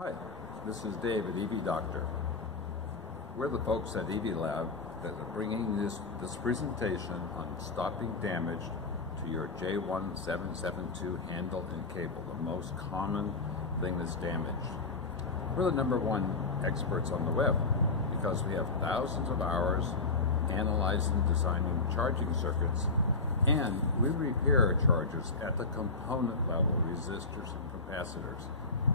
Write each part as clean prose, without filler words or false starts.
Hi, this is Dave at EV Doctor. We're the folks at EV Lab that are bringing this presentation on stopping damage to your J1772 handle and cable, the most common thing that's damaged. We're the #1 experts on the web because we have thousands of hours analyzing, designing charging circuits, and we repair chargers at the component level, resistors and capacitors.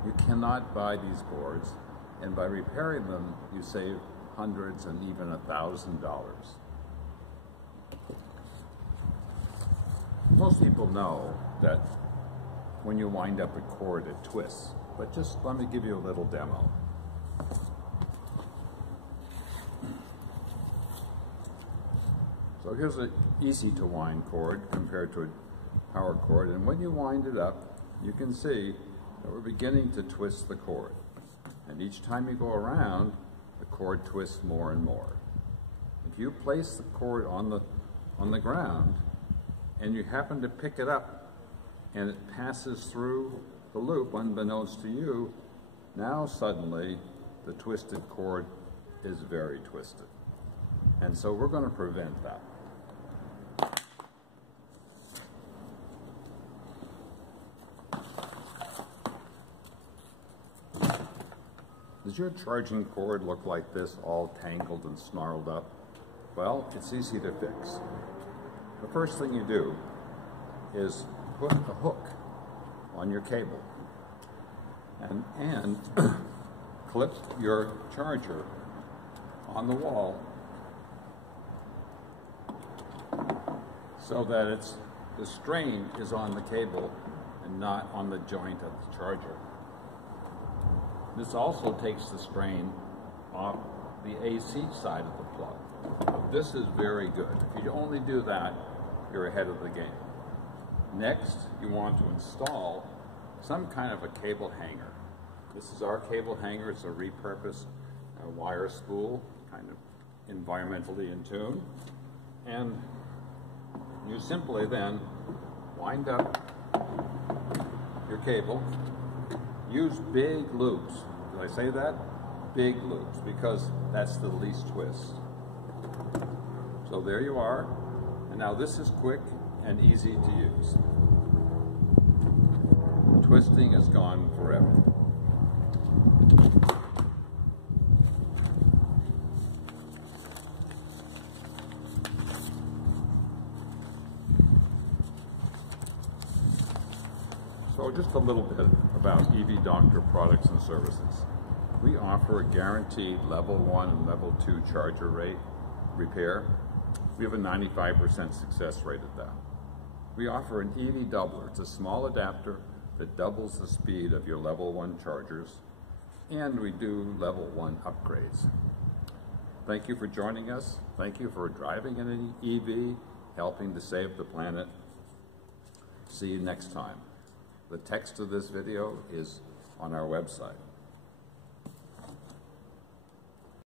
You cannot buy these boards, and by repairing them, you save hundreds and even $1,000. Most people know that when you wind up a cord, it twists, but just let me give you a little demo. So here's an easy to wind cord compared to a power cord, and when you wind it up, you can see that we're beginning to twist the cord. And each time you go around, the cord twists more and more. If you place the cord on the ground and you happen to pick it up and it passes through the loop unbeknownst to you, now suddenly the twisted cord is very twisted. And so we're going to prevent that. Does your charging cord look like this, all tangled and snarled up? Well, it's easy to fix. The first thing you do is put a hook on your cable and clip your charger on the wall so that the strain is on the cable and not on the joint of the charger. This also takes the strain off the AC side of the plug. This is very good. If you only do that, you're ahead of the game. Next, you want to install some kind of a cable hanger. This is our cable hanger. It's a repurposed wire spool, kind of environmentally in tune. And you simply then wind up your cable. Use big loops. Did I say that? Big loops, because that's the least twist. So there you are. And now this is quick and easy to use. Twisting is gone forever. So just a little bit about EV Doctor products and services. We offer a guaranteed level 1 and level 2 charger rate repair. We have a 95% success rate at that. We offer an EV doubler. It's a small adapter that doubles the speed of your level 1 chargers, and we do level 1 upgrades. Thank you for joining us. Thank you for driving an EV, helping to save the planet. See you next time. The text of this video is on our website.